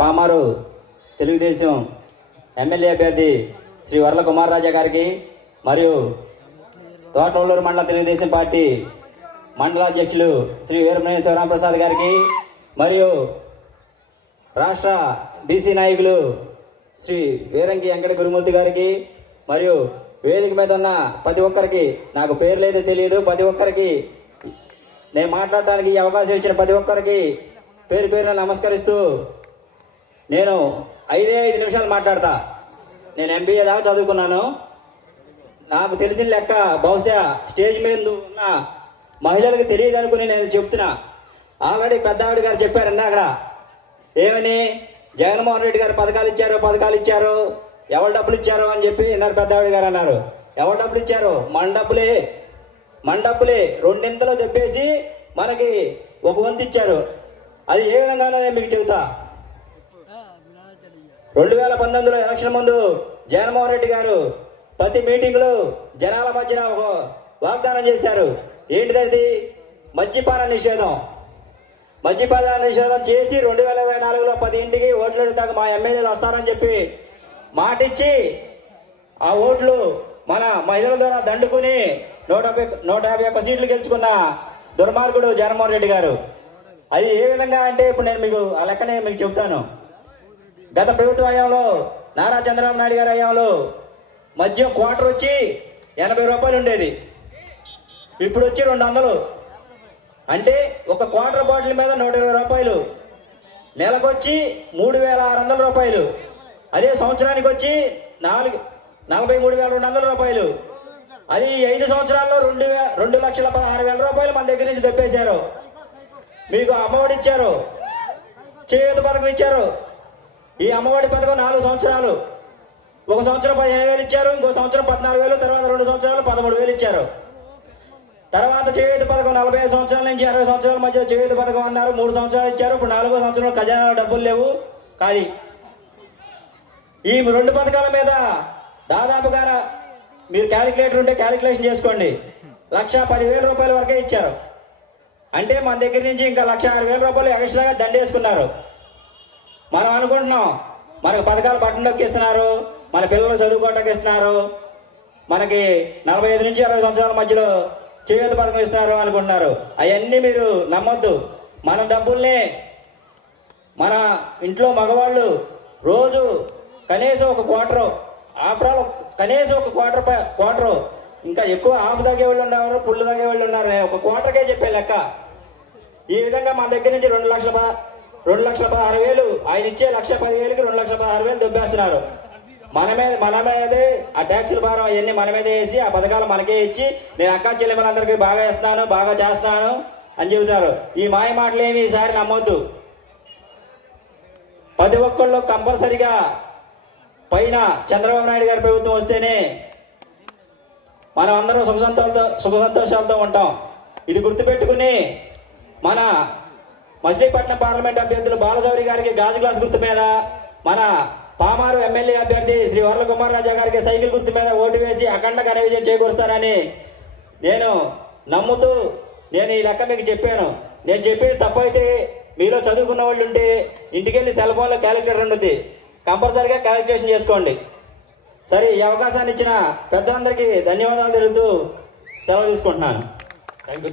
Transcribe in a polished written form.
Pamarru Telugu Desam MLA అభ్యర్థి శ్రీ వర్ల కుమార్ రాజా గారికి మరియు తోటలూరు మండల తెలుగుదేశం పార్టీ మండలాధ్యక్షులు శ్రీ వీరమనేని శివరామప్రసాద్ గారికి మరియు రాష్ట్ర బీసీ నాయకులు శ్రీ వీరంగి వెంకట గురుమూర్తి గారికి మరియు వేదిక మీద ఉన్న ప్రతి ఒక్కరికి, నాకు పేరు లేదో తెలియదు, ప్రతి ఒక్కరికి నేను మాట్లాడటానికి ఈ అవకాశం ఇచ్చిన ప్రతి ఒక్కరికి పేరు పేరున నమస్కరిస్తూ నేను 5 నిమిషాలు మాట్లాడతా. నేను MBA దాకా చదువుకున్నాను. నాకు తెలిసిన లెక్క బహుశా స్టేజ్ మీద ఉన్న మహిళలకు తెలియదు అనుకుని నేను చెప్తున్నా. ఆల్రెడీ పెద్దవాడి గారు చెప్పారు ఇందాక, ఏమని జగన్మోహన్ రెడ్డి గారు పథకాలు ఇచ్చారు, ఎవరు డబ్బులు ఇచ్చారు అని చెప్పి ఇందాక పెద్దవాడి గారు అన్నారు. ఎవరు డబ్బులు ఇచ్చారు? మన డబ్బులే రెండింతలో తెప్పేసి మనకి ఒక వంతు ఇచ్చారు. అది ఏ విధంగానో నేను మీకు చెబుతా. 2019లో ఎలక్షన్ ముందు జగన్మోహన్ రెడ్డి గారు ప్రతి మీటింగ్లో జనాల మధ్యన ఒక వాగ్దానం చేశారు. ఏంటిది? మద్యపాన నిషేధం చేసి 2024లో 10 ఇంటికి ఓట్లు అడుగుతాక మా ఎమ్మెల్యేలు వస్తారని చెప్పి మాటిచ్చి ఆ ఓట్లు మన మహిళల ద్వారా దండుకుని 151 సీట్లు గెలుచుకున్న దుర్మార్గుడు జగన్మోహన్ రెడ్డి గారు. అది ఏ విధంగా అంటే ఇప్పుడు నేను మీకు ఆ లెక్కనే మీకు చెబుతాను. గత ప్రభుత్వ హయాంలో నారా చంద్రబాబు నాయుడు గారి హయాంలో మద్యం క్వార్టర్ వచ్చి 80 రూపాయలు ఉండేది, ఇప్పుడు వచ్చి 200. అంటే ఒక క్వార్టర్ బాటిల్ మీద 120 రూపాయలు, నెలకొచ్చి 3600 రూపాయలు. అదే సంవత్సరానికి వచ్చి 43,200 రూపాయలు. అది 5 సంవత్సరాల్లో 2,16,000 రూపాయలు మన దగ్గర నుంచి తెప్పేశారు. మీకు అమ్మఒడి ఇచ్చారు, చేయూత పథకం ఇచ్చారు. ఈ అమ్మఒడి పథకం 4 సంవత్సరాలు. ఒక సంవత్సరం 15,000 ఇచ్చారు, ఇంకో సంవత్సరం 14,000, తర్వాత 2 సంవత్సరాలు 13,000 ఇచ్చారు. తర్వాత చేయూత పథకం 45 సంవత్సరాల నుంచి 60 సంవత్సరాల మధ్య చేయూత పథకం అన్నారు, 3 సంవత్సరాలు ఇచ్చారు. ఇప్పుడు 4వ సంవత్సరంలో ఖజానాలో డబ్బులు లేవు, ఖాళీ. ఈ 2 పథకాల మీద దాదాపుగా మీరు క్యాలిక్యులేటర్ ఉంటే క్యాలిక్యులేషన్ చేసుకోండి, 1,10,000 రూపాయల వరకే ఇచ్చారు. అంటే మన దగ్గర నుంచి ఇంకా 1,06,000 రూపాయలు ఎక్స్ట్రాగా దండేసుకున్నారు. మనం అనుకుంటున్నాం మనకు పథకాలు బట్టన్ నొక్కిస్తున్నారు, మన పిల్లలు చదువుకోవడానికి ఇస్తున్నారు, మనకి 45 నుంచి 60 సంవత్సరాల మధ్యలో చేయూత పథకం ఇస్తున్నారు అనుకుంటున్నారు. అవన్నీ మీరు నమ్మొద్దు. మన డబ్బుల్ని మన ఇంట్లో మగవాళ్ళు రోజు కనీసం ఒక క్వార్టరు, ఆఫ్టర్ ఆల్ కనీసం ఒక క్వార్టరు, ఇంకా ఎక్కువ హాఫ్ తాగే వాళ్ళు ఉన్నారు, పుల్లు తాగే వాళ్ళు ఉన్నారు. ఒక క్వార్టర్కే చెప్పే లెక్క. ఈ విధంగా మన దగ్గర నుంచి 2,16,000, ఆయన ఇచ్చే 1,10,000కి 2,16,000 దొబ్బేస్తున్నారు. మన మీదే ఆ ట్యాక్సుల భారం అవన్నీ మన మీదే వేసి ఆ పథకాలు మనకే ఇచ్చి నేను అక్కా చెల్లెమ్మలందరికీ బాగా ఇస్తున్నాను, బాగా చేస్తున్నాను అని చెబుతారు. ఈ మాయ మాటలు ఏమి ఈసారి నమ్మొద్దు. ప్రతి ఒక్కళ్ళు కంపల్సరిగా పైన చంద్రబాబు నాయుడు గారి ప్రభుత్వం వస్తేనే మనం అందరం సుఖ సంతోషాలతో ఉంటాం. ఇది గుర్తుపెట్టుకుని మన మచిలీపట్నం పార్లమెంట్ అభ్యర్థులు బాలశౌరి గారికి గాజు గ్లాస్ గుర్తు మీద, మన పామారు ఎమ్మెల్యే అభ్యర్థి శ్రీ వర్ల కుమార్ రాజా గారికి సైకిల్ గుర్తు మీద ఓటు వేసి అఖండ ఘన విజయం చేకూరుస్తారని నేను నమ్ముతూ నేను ఈ లెక్క మీకు చెప్పాను. నేను చెప్పేది తప్పైతే మీలో చదువుకున్న వాళ్ళు ఉంటే ఇంటికెళ్ళి సెల్ ఫోన్లో క్యాలిక్యులేటర్ ఉంటుంది, కంపల్సరీగా క్యాలిక్యులేషన్ చేసుకోండి. సరే, ఈ అవకాశాన్ని ఇచ్చిన పెద్దలందరికీ ధన్యవాదాలు తెలుపుతూ సెలవు తీసుకుంటున్నాను. Thank you.